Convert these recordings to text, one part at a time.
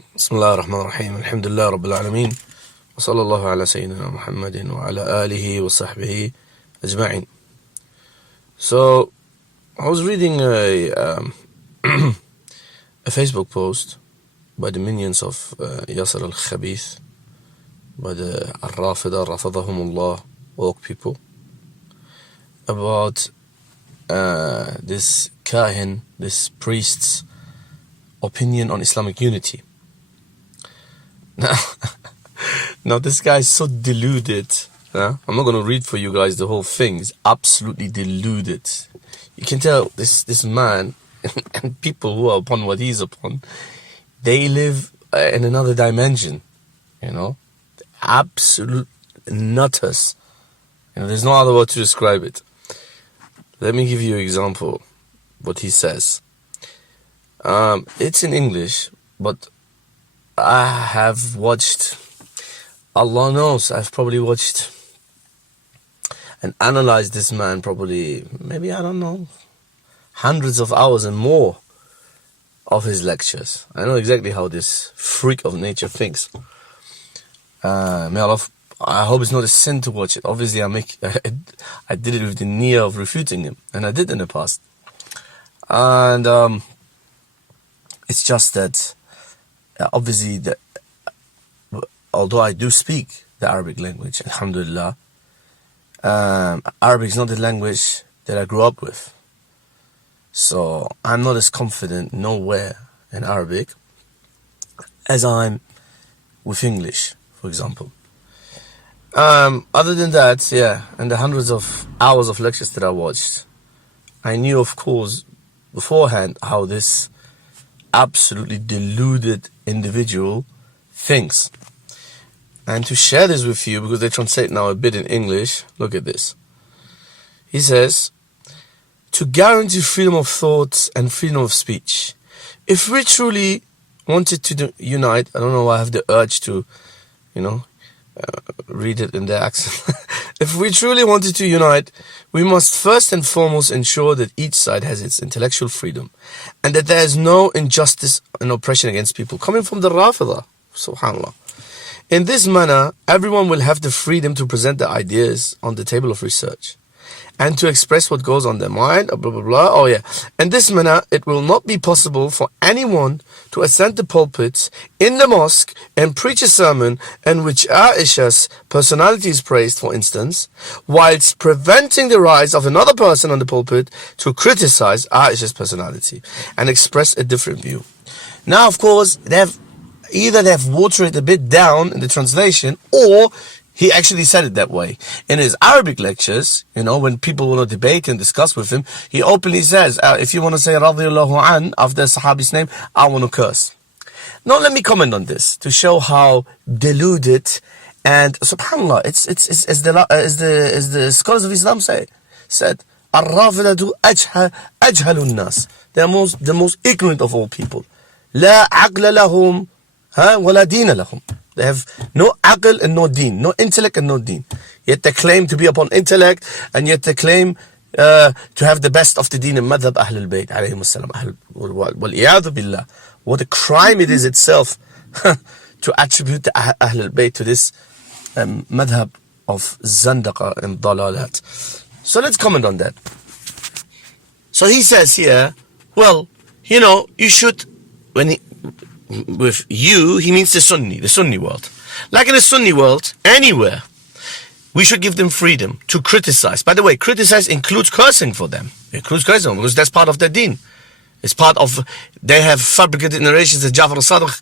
بسم الله الرحمن الرحيم الحمد لله رب العالمين وصلى الله على سيدنا محمد وعلى آله وصحبه أجمعين. So I was reading a Facebook post by the minions of Yasser Al Habib, by the Al-Rafida, Rafadahumullah, woke people, about this kahin, this priest's opinion on Islamic unity. Now this guy is so deluded. I'm not going to read for you guys the whole thing. He's absolutely deluded. You can tell this man and people who are upon what he's upon, they live in another dimension. Absolute nutters. There's no other word to describe it. Let me give you an example what he says. It's in English, but I have watched, Allah knows, I've probably watched and analyzed this man probably, maybe, I don't know, hundreds of hours and more of his lectures. I know exactly how this freak of nature thinks. May Allah, I hope it's not a sin to watch it. Obviously, I did it with the niyyah of refuting him, and I did in the past. And it's just that obviously, although I do speak the Arabic language, alhamdulillah, Arabic is not the language that I grew up with. So I'm not as confident nowhere in Arabic as I'm with English, for example. Other than that, yeah, and the hundreds of hours of lectures that I watched, I knew, of course, beforehand how this absolutely deluded individual thinks. And to share this with you, because they translate now a bit in English, look at this. He says, to guarantee freedom of thought and freedom of speech, if we truly wanted to unite, I don't know why I have the urge to, read it in their accent. If we truly wanted to unite, we must first and foremost ensure that each side has its intellectual freedom and that there is no injustice and oppression against people coming from the Rafida. Subhanallah. In this manner, everyone will have the freedom to present their ideas on the table of research and to express what goes on their mind, blah, blah, blah. Oh, yeah. In this manner, it will not be possible for anyone to ascend the pulpit in the mosque and preach a sermon in which Aisha's personality is praised, for instance, whilst preventing the rise of another person on the pulpit to criticize Aisha's personality and express a different view. Now, of course, they've watered it a bit down in the translation, or he actually said it that way. In his Arabic lectures, when people want to debate and discuss with him, he openly says, if you want to say radiyallahu an after a Sahabi's name, I want to curse. Now let me comment on this to show how deluded and subhanallah, it's as the scholars of Islam said, Ar-Rafidatu ajhalun nas. They are the most ignorant of all people. La aqla lahum wa la dina lahum. They have no aql and no deen, no intellect and no deen. Yet they claim to be upon intellect, and yet they claim to have the best of the deen and madhab Ahlul Bayt, alayhim as-salam, wal-iyadhu billah. What a crime it is itself to attribute the Ahlul Bayt to this madhab of zandaqa and dalalat. So let's comment on that. So he says here, well, you should, with you, he means the Sunni world. Like in the Sunni world, anywhere, we should give them freedom to criticize. By the way, criticize includes cursing for them. It includes cursing because that's part of their deen. It's part of, they have fabricated narrations that Ja'far al-Sadiq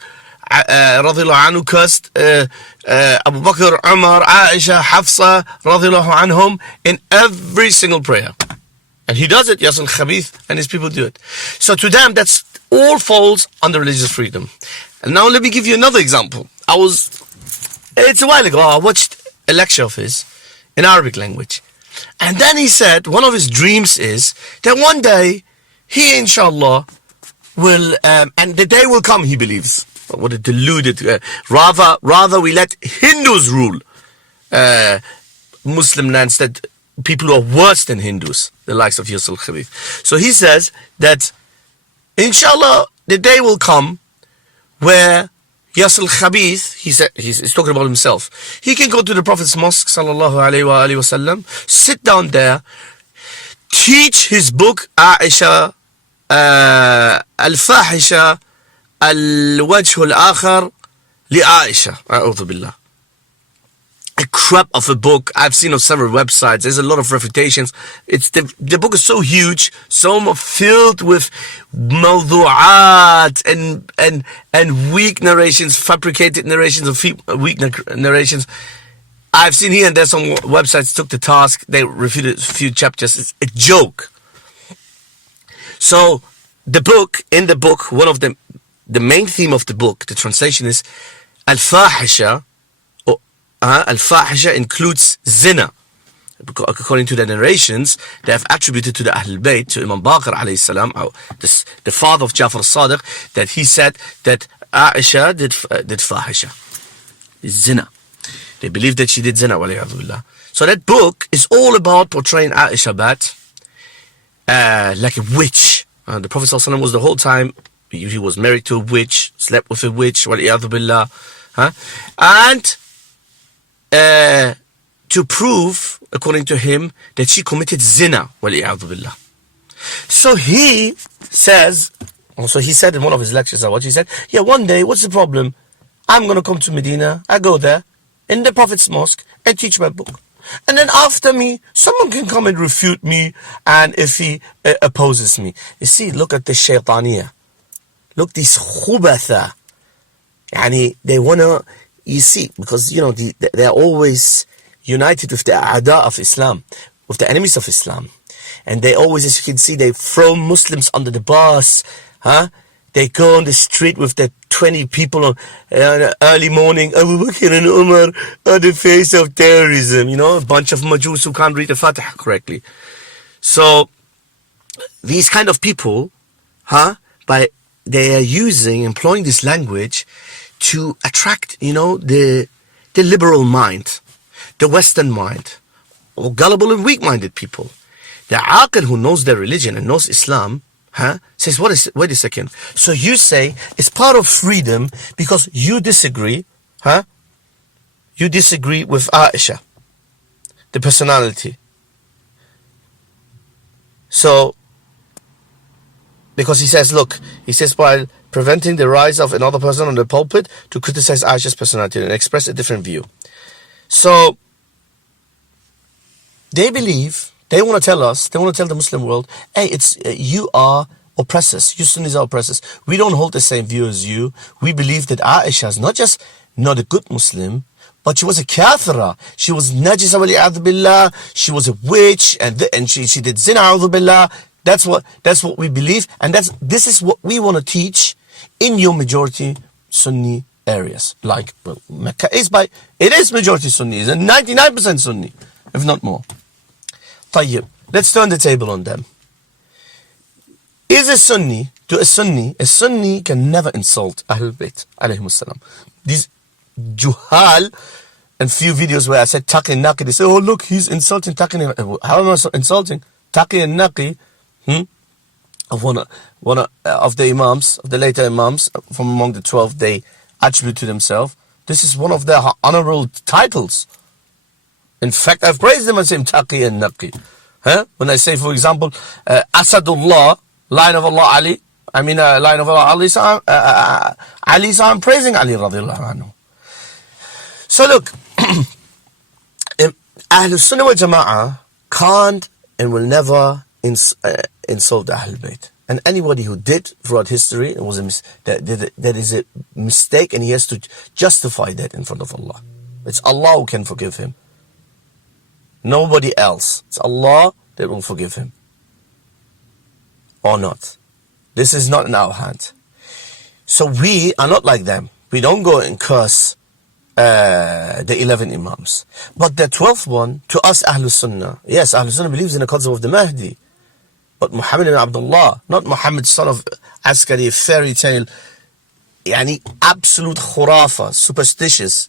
radiyallahu anhu cursed Abu Bakr, Umar, Aisha, Hafsa radiyallahu anhum in every single prayer. And he does it, Yasser Al Habib, and his people do it. So to them, that's all falls under religious freedom. And now let me give you another example. It's a while ago, I watched a lecture of his in Arabic language. And then he said, one of his dreams is that one day, he inshallah will, and the day will come, he believes. What a deluded, rather we let Hindus rule Muslim lands, that people who are worse than Hindus, the likes of Yasser Al Habib. So he says that inshallah the day will come where Yasser Al Habib, he said, he's talking about himself. He can go to the Prophet's mosque, sallallahu alayhi wa alayhi wasallam, sit down there, teach his book, Aisha, Al-Fahisha, Al-Wajh Al-Akhar, Li Aisha, a'udhu billah. A crap of a book. I've seen on several websites. There's a lot of refutations. It's the book is so huge, so filled with mawdu'at and weak narrations, fabricated narrations of weak narrations. I've seen here and there some websites took the task. They refuted a few chapters. It's a joke. So in the book, one of the main theme of the book, the translation is Al-Fahisha. Al-Fahisha includes zina. According to the narrations, they have attributed to the Ahlul Bayt, to Imam Baqir alayhi salam, the father of Jafar al-Sadiq, that he said that Aisha did fahisha, zina. They believe that she did zina, waliyadu billah. So that book is all about portraying Aisha bad, like a witch. The Prophet ﷺ was the whole time, he was married to a witch, slept with a witch, waliyadu billah. And to prove, according to him, that she committed zina, waliyadu billah. So he says, also he said in one of his lectures, he said, yeah, one day, what's the problem? I'm going to come to Medina, I go there, in the Prophet's mosque, and teach my book. And then after me, someone can come and refute me, and if he opposes me. You see, look at the shaytaniyah. Look, these khubatha. Yani, they want to, you see, because, you know, they're always united with the a'da of Islam, with the enemies of Islam. And they always, as you can see, they throw Muslims under the bus, They go on the street with the 20 people on early morning, Abu Bakr and Umar are the face of terrorism, you know, a bunch of Majus who can't read the Fatiha correctly. So, these kind of people, they are employing this language to attract, you know, the liberal mind, the Western mind, or gullible and weak-minded people. The aqil who knows their religion and knows Islam, says, wait a second. So you say it's part of freedom because you disagree, You disagree with Aisha, the personality. So, because he says, while preventing the rise of another person on the pulpit to criticize Aisha's personality and express a different view. So, they believe, they want to tell the Muslim world, hey, you are oppressors, you Sunnis are oppressors. We don't hold the same view as you. We believe that Aisha is not just not a good Muslim, but she was a kafira. She was najisa wali'adhu billah. She was a witch, and she did zina a'udhu billah. That's what we believe, and this is what we want to teach in your majority Sunni areas. Like Mecca it is majority Sunni, it's 99% Sunni, if not more. طيب, let's turn the table on them. Is a Sunni can never insult Ahlul Bayt alayhimus salam. These juhal, and few videos where I said Taqi and Naqi, they say, oh look, he's insulting Taqi. How am I insulting? Taqi and Naqi of one of the Imams, of the later Imams from among the 12, they attribute to themselves. This is one of their honorable titles. In fact, I've praised them and said Taqi and Naqi. When I say, for example, Asadullah, line of Allah Ali, line of Allah Ali, so I'm praising Ali radiallahu anhu. So look, Ahlul Sunnah wal Jama'ah can't and will never insult the Ahlul Bayt. And anybody who did throughout history, that is a mistake, and he has to justify that in front of Allah. It's Allah who can forgive him. Nobody else. It's Allah that will forgive him. Or not. This is not in our hand. So we are not like them. We don't go and curse the 11 Imams. But the 12th one, to us Ahlul Sunnah, yes, Ahlul Sunnah believes in the concept of the Mahdi. But Muhammad ibn Abdullah, not Muhammad son of Askari, fairy tale, absolute khurafa, superstitious.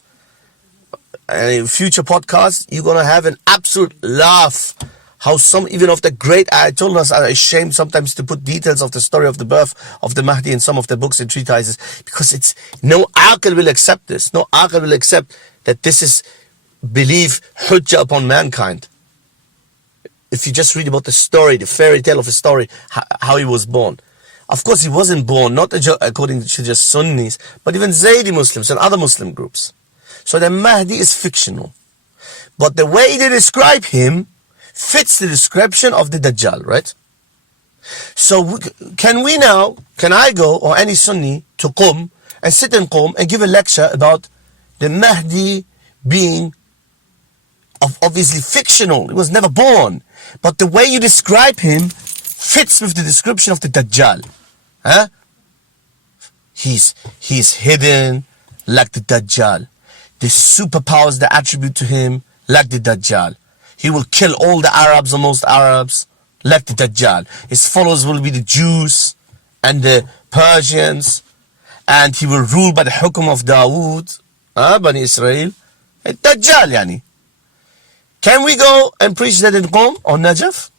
And in future podcasts, you're going to have an absolute laugh how some even of the great Ayatollahs are ashamed sometimes to put details of the story of the birth of the Mahdi in some of their books and treatises, because it's no aql will accept this. No aql will accept that this is belief hujjah upon mankind. If you just read about the story, the fairy tale of a story, how he was born. Of course, he wasn't born, not according to just Sunnis, but even Zaydi Muslims and other Muslim groups. So the Mahdi is fictional. But the way they describe him fits the description of the Dajjal, right? So can I go, or any Sunni, to Qum and sit in Qum and give a lecture about the Mahdi being obviously fictional? He was never born. But the way you describe him fits with the description of the Dajjal. Huh? He's hidden like the Dajjal. The superpowers that attribute to him like the Dajjal. He will kill all the Arabs or most Arabs like the Dajjal. His followers will be the Jews and the Persians, and he will rule by the hukum of Dawood, Bani Israel. Dajjal, yani. Can we go and preach that in Qom or Najaf?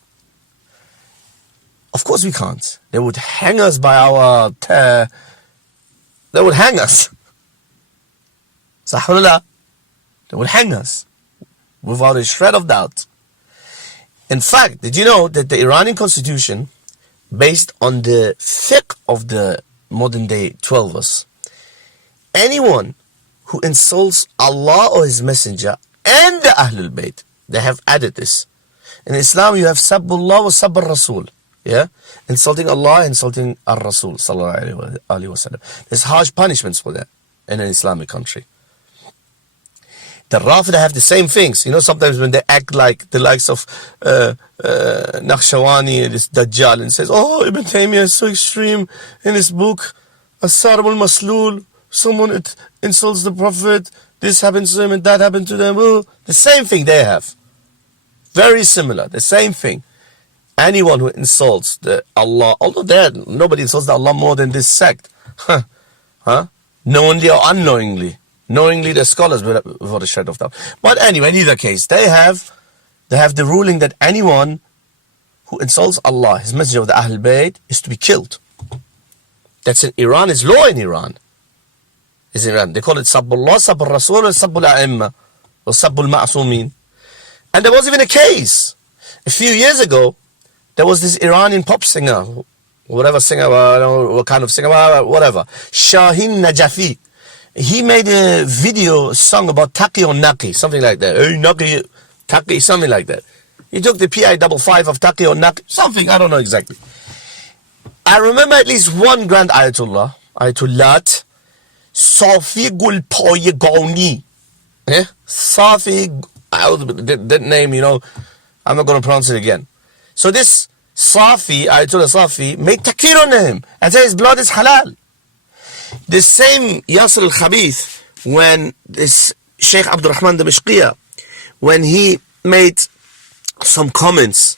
Of course we can't. They would hang us by our they would hang us. Sahullah. They would hang us without a shred of doubt. In fact, did you know that the Iranian constitution, based on the fiqh of the modern day 12ers, anyone who insults Allah or His Messenger and the Ahlul Bayt, they have added this. In Islam, you have Sabbullah wa Sabb al-Rasul. Yeah? Insulting Allah, insulting al-Rasul. There's harsh punishments for that in an Islamic country. The Rafida have the same things. You know, sometimes when they act like the likes of Naqshawani, this Dajjal, and says, oh, Ibn Taymiyyah is so extreme in his book, As-Sarb al-Maslul, someone insults the Prophet, this happens to him and that happened to them. Oh, the same thing they have. Very similar, the same thing. Anyone who insults the Allah, although nobody insults the Allah more than this sect. Knowingly or unknowingly. Knowingly, the scholars, without a shadow of doubt. But anyway, in either case, they have the ruling that anyone who insults Allah, His Messenger of the Ahl Bayt, is to be killed. That's in Iran. It's law in Iran. It's in Iran. They call it Sabbullah, Sabb al-Rasul, and Sabb al-A'imma, or Sabb al-Ma'sumin. And there was even a case. A few years ago, there was this Iranian pop singer, whatever singer, I don't know what kind of singer, whatever, Shahin Najafi. He made a song about Taqi or Naqi, something like that. Hey, Naqi, Taqi, something like that. He took the PI-55 of Taqi or Naqi, something, I don't know exactly. I remember at least one grand Ayatollah, Ayatollah, Safi Gul Poyegoni. Safi, that name, you know, I'm not going to pronounce it again. So this Safi, Ayatollah Safi, made takfir on him and said his blood is halal. The same Yasser Al Habib, when this Sheikh Abdul Rahman Damashqiya, when he made some comments,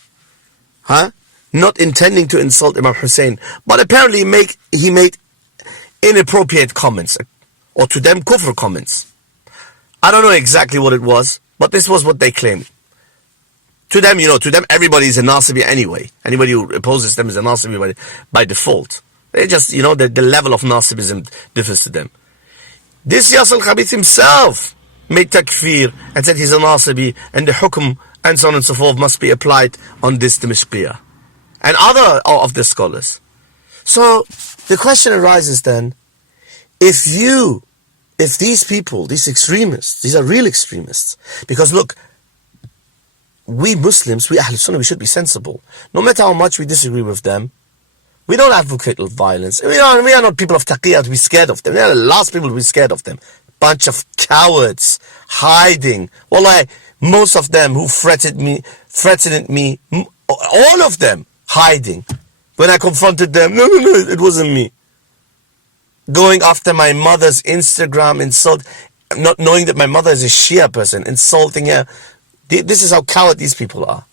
not intending to insult Imam Hussein, but apparently he made inappropriate comments, or to them kufr comments. I don't know exactly what it was, but this was what they claimed. To them, everybody is a Nasibi anyway. Anybody who opposes them is a Nasibi by default. They just, the level of Nasibism differs to them. This Yasser Al Habib himself made takfir and said he's a Nasibi, and the hukum and so on and so forth must be applied on this Damashqiya and other of the scholars. So the question arises then, if these people, these extremists, these are real extremists, because look, we Muslims, we Ahl Sunnah, we should be sensible. No matter how much we disagree with them, we don't advocate violence. We are not people of taqiyah to be scared of them. We are the last people to be scared of them. Bunch of cowards, hiding. Wallahi, most of them who threatened me, all of them hiding. When I confronted them, no, it wasn't me. Going after my mother's Instagram, not knowing that my mother is a Shia person, insulting her. This is how coward these people are.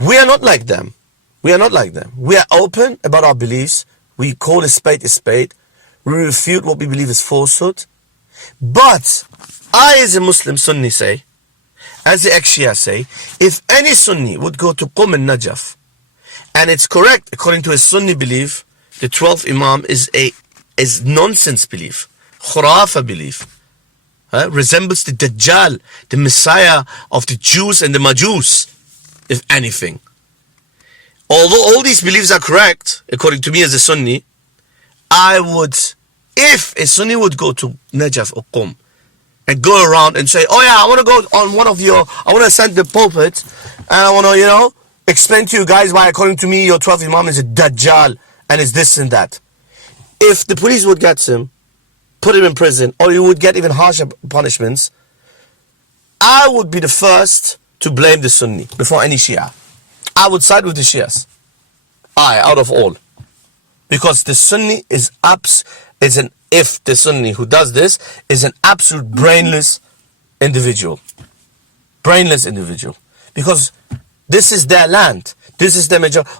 We are not like them. We are not like them. We are open about our beliefs. We call a spade a spade. We refute what we believe is falsehood. But I, as a Muslim Sunni, say, as the ex-Shia say, if any Sunni would go to Qum and Najaf, and it's correct according to a Sunni belief, the 12th Imam is nonsense belief, khurafa belief, resembles the Dajjal, the Messiah of the Jews and the Majus, if anything. Although all these beliefs are correct, according to me as a Sunni, I would, if a Sunni would go to Najaf or Qum and go around and say, oh yeah, I want to go on I want to send the pulpit and I want to, explain to you guys why according to me your 12th Imam is a Dajjal and is this and that. If the police would get him, put him in prison, or you would get even harsher punishments, I would be the first to blame the Sunni before any Shia. I would side with the Shias. Out of all. Because the Sunni if the Sunni who does this is an absolute brainless individual. Brainless individual. Because this is their land. This is their majority.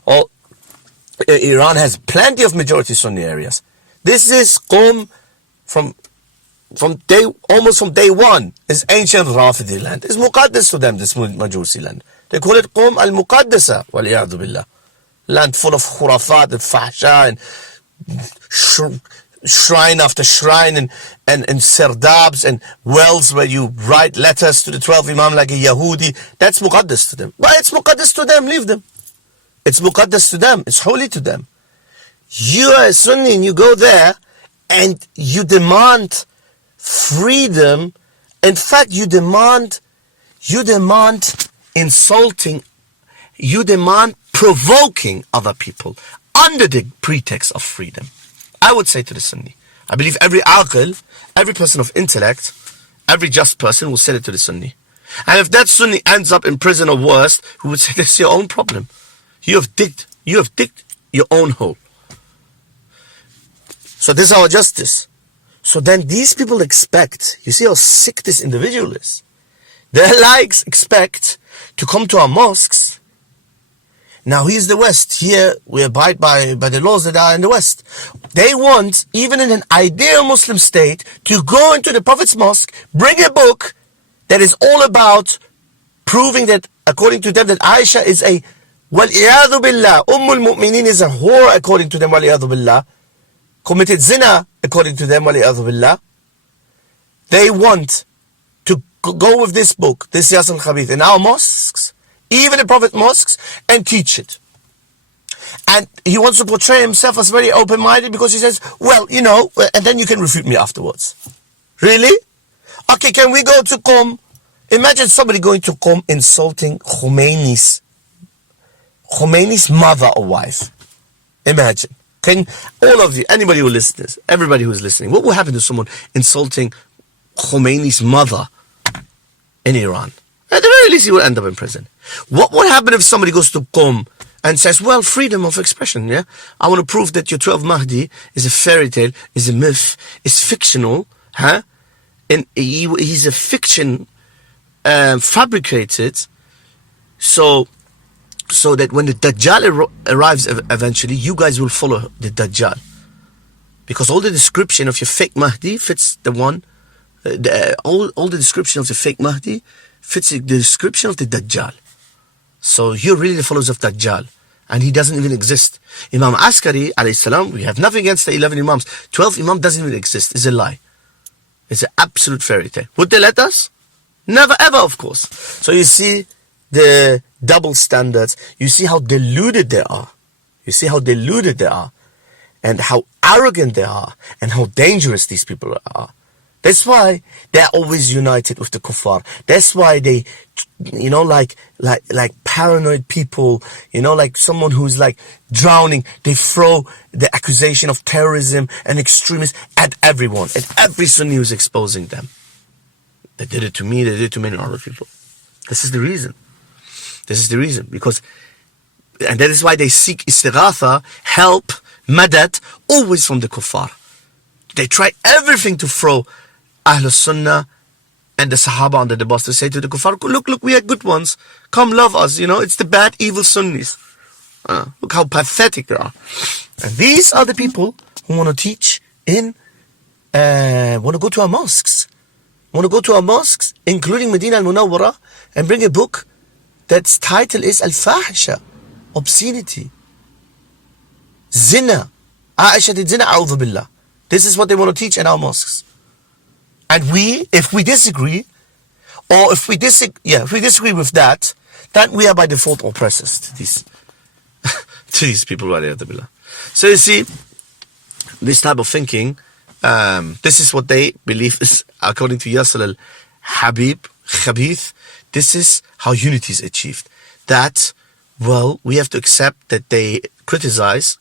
Iran has plenty of majority Sunni areas. This is Qum almost from day one. It's ancient Rafidi land. It's muqaddas to them, this Majusi land. They call it Qum al-Muqaddasa, wal-iyadhu billah. Land full of khurafat and fahsha and shrine after shrine and sardabs and wells where you write letters to the 12th Imam like a Yahudi. That's muqaddas to them. But it's muqaddas to them, leave them. It's muqaddas to them, it's holy to them. You are a Sunni and you go there and you demand freedom. In fact, you demand insulting, you demand provoking other people under the pretext of freedom. I would say to the Sunni, I believe every aqil, every person of intellect, every just person will say it to the Sunni. And if that Sunni ends up in prison or worse, who would say this is your own problem. You have digged your own hole. So this is our justice. So then these people expect, you see how sick this individual is. Their likes expect to come to our mosques. Now here's the West. Here we abide by the laws that are in the West. They want, even in an ideal Muslim state, to go into the Prophet's mosque, bring a book that is all about proving that, according to them, that Aisha is a wal-iyadhu billah, Mu'mineen is a whore according to them, wal-iyadhu billah, committed zina according to them, wal-iyadhu billah. They want to go with this book, this Yasser Al Habib, in our mosques, even the Prophet mosques, and teach it. And he wants to portray himself as very open-minded because he says, well, and then you can refute me afterwards. Really? Okay, can we go to Qum? Imagine somebody going to Qum insulting Khomeini's mother or wife. Imagine. Can all of you, anybody who listens, everybody who's listening, what will happen to someone insulting Khomeini's mother in Iran? At the very least, he will end up in prison. What would happen if somebody goes to Qum and says, well, freedom of expression, yeah? I want to prove that your 12th Mahdi is a fairy tale, is a myth, is fictional, huh? And he's a fiction fabricated so that when the Dajjal arrives eventually, you guys will follow the Dajjal. Because all the description of your fake Mahdi fits the one, all the description of the fake Mahdi fits the description of the Dajjal. So you're really the followers of Dajjal. And he doesn't even exist. Imam Askari, alayhi salam, we have nothing against the 11 Imams. 12th Imam doesn't even exist. It's a lie. It's an absolute fairy tale. Would they let us? Never ever, of course. So you see the double standards. You see how deluded they are. You see how deluded they are. And how arrogant they are. And how dangerous these people are. That's why they're always united with the kuffar. That's why they, like paranoid people, like someone who's like drowning, they throw the accusation of terrorism and extremism at everyone, at every Sunni who's exposing them. They did it to me, they did it to many other people. This is the reason. This is the reason. And that is why they seek istighatha, help, madad, always from the kuffar. They try everything to throw Ahlul Sunnah and the Sahaba under the bus, to say to the kuffar, look, we are good ones. Come love us, it's the bad, evil Sunnis. Look how pathetic they are. And these are the people who want to teach want to go to our mosques. Want to go to our mosques including Medina al-Munawwara, and bring a book that's title is Al-Fahisha, obscenity, zina. Aisha did zina, a'udhu billah. This is what they want to teach in our mosques. And if we disagree, or if we disagree with that, then we are by default oppressors to these to these people, a'udhu billah. So you see, this type of thinking, this is what they believe is, according to Yasser Al Habib, this is how unity is achieved. That, well, we have to accept that they criticize.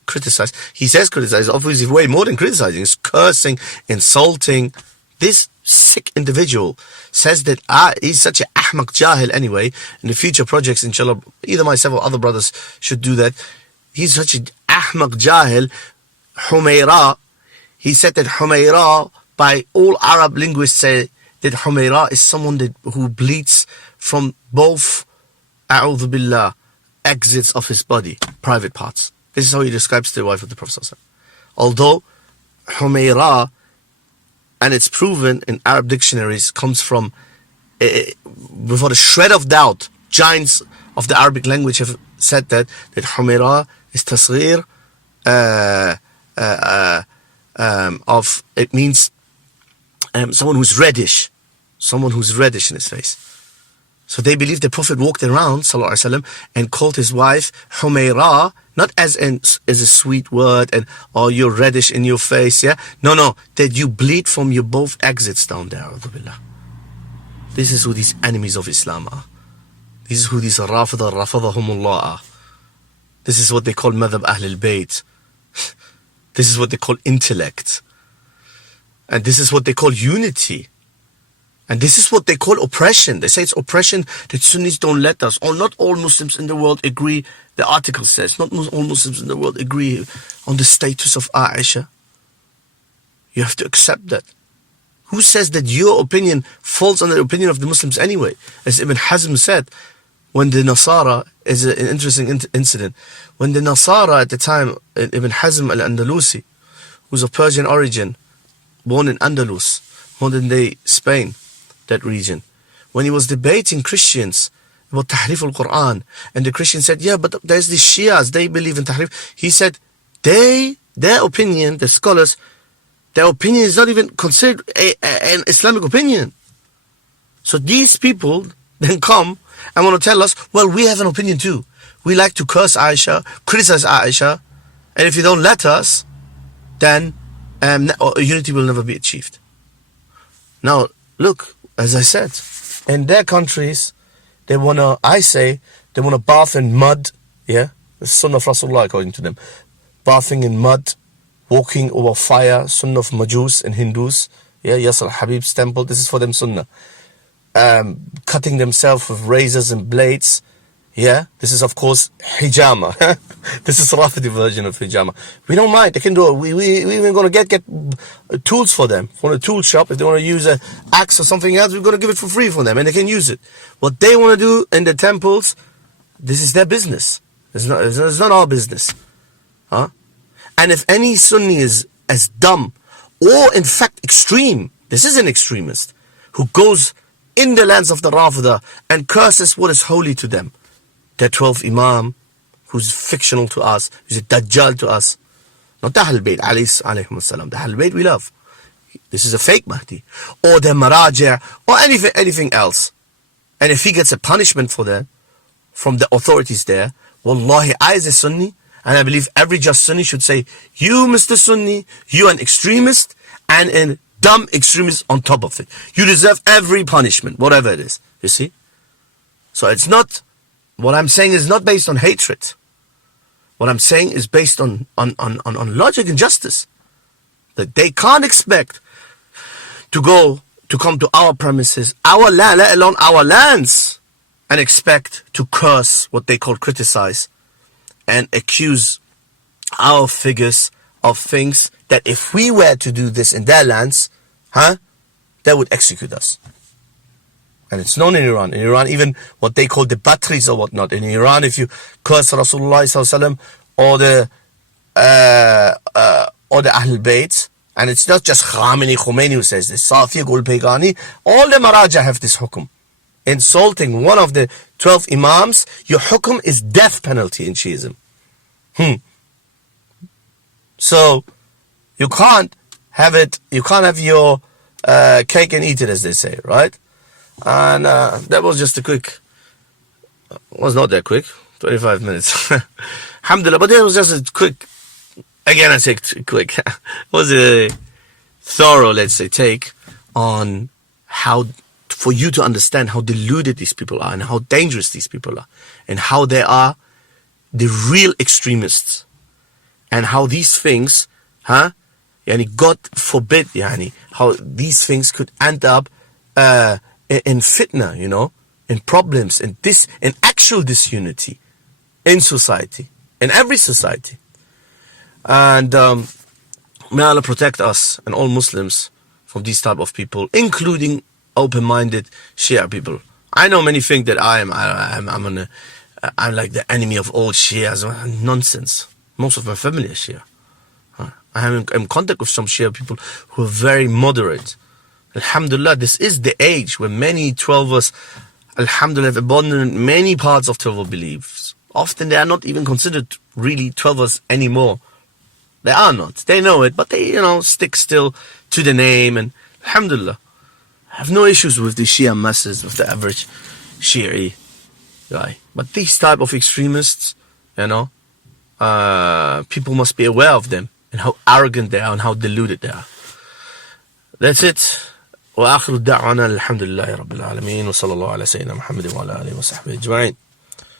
He says criticize, obviously way more than criticizing. It's cursing, insulting. This sick individual says that he's such an ahmaq jahil anyway. In the future projects, inshallah, either myself or other brothers should do that. He's such an ahmaq jahil. Humayra, he said that Humayra, by all Arab linguists say that Humayra is someone who bleeds from both, a'udhu billah, exits of his body, private parts. This is how he describes the wife of the Prophet. Although Humayra, and it's proven in Arab dictionaries, comes from, without a shred of doubt, giants of the Arabic language have said that Humayra is tasghir, it means someone who's reddish in his face. So they believe the Prophet walked around sallallahu alaihi wasallam and called his wife Humayra, not as a sweet word and you're reddish in your face, yeah. No, that you bleed from your both exits down there. This is who these enemies of Islam are. This is who these rafadahumullah are. This is what they call madhab Ahl al-Bayt. This is what they call intellect. And this is what they call unity. And this is what they call oppression. They say it's oppression that Sunnis don't let us. Or not all Muslims in the world agree. The article says not all Muslims in the world agree on the status of Aisha. You have to accept that. Who says that your opinion falls under the opinion of the Muslims anyway? As Ibn Hazm said, when the Nasara, is an interesting incident, when the Nasara at the time, Ibn Hazm al-Andalusi, who's of Persian origin, born in Andalus, modern day Spain, that region, when he was debating Christians about Tahrif al-Quran, and the Christians said, yeah, but there's the Shias, they believe in Tahrif. He said, their opinion, the scholars, their opinion is not even considered an Islamic opinion. So these people then come and want to tell us, well, we have an opinion too. We like to curse Aisha, criticize Aisha, and if you don't let us, then unity will never be achieved. Now, look, as I said, in their countries, they want to bath in mud, yeah? The sunnah of Rasulullah, according to them. Bathing in mud, walking over fire, sunnah of Majus and Hindus, yeah? Yasser Al Habib's temple, this is for them sunnah. Cutting themselves with razors and blades, yeah? This is, of course, hijama. This is a Rafidi version of hijama. We don't mind, they can do it. We even going to get tools for them from a tool shop. If they want to use an axe or something else, we're going to give it for free for them and they can use it. What they want to do in the temples, this is their business. It's not our business. Huh? And if any Sunni is as dumb or in fact extreme, this is an extremist who goes in the lands of the Rafida and curses what is holy to them. Their 12th Imam, who's fictional to us, who's a Dajjal to us. Not the Ahl Bayt, alayhim as-salam. The Ahl Bayt we love. This is a fake Mahdi. Or the Maraji', or anything else. And if he gets a punishment for that, from the authorities there, wallahi, I as a Sunni, and I believe every just Sunni should say, you Mr. Sunni, you an extremist, and a dumb extremist on top of it. You deserve every punishment, whatever it is. You see? So it's not, what I'm saying is not based on hatred. What I'm saying is based on logic and justice. That they can't expect to come to our premises, our land, let alone our lands, and expect to curse, what they call criticize, and accuse our figures of things that if we were to do this in their lands, they would execute us. And it's known in Iran. In Iran, even what they call the batteries or whatnot. In Iran, if you curse Rasulullah sallallahu alaihi wasallam or the Ahl Bayt, And it's not just Khomeini who says this. Safi Gul Pegani, all the Maraja have this hukum. Insulting one of the 12 Imams, your hukum is death penalty in Shiism. So, you can't have your cake and eat it, as they say, right? And that was just a quick, was not that quick, 25 minutes. Alhamdulillah, but that was just a quick, again I say quick, was a thorough, let's say, take on how, for you to understand how deluded these people are and how dangerous these people are and how they are the real extremists and how these things, yani God forbid, yani, how these things could end up in fitna, you know, in problems, in actual disunity in society, in every society. And may Allah protect us and all Muslims from these type of people, including open-minded Shia people. I know many think that I'm like the enemy of all Shias. Nonsense. Most of my family is Shia. I am in contact with some Shia people who are very moderate. Alhamdulillah, this is the age where many 12ers, alhamdulillah, have abandoned many parts of 12er beliefs. Often they are not even considered really 12ers anymore. They are not. They know it, but they, stick still to the name. And alhamdulillah, I have no issues with the Shia masses, with the average Shi'i guy. But these type of extremists, people must be aware of them and how arrogant they are and how deluded they are. That's it. وآخر دعوانا الحمد لله رب العالمين وصلى الله على سيدنا محمد وعلى آله وصحبه أجمعين.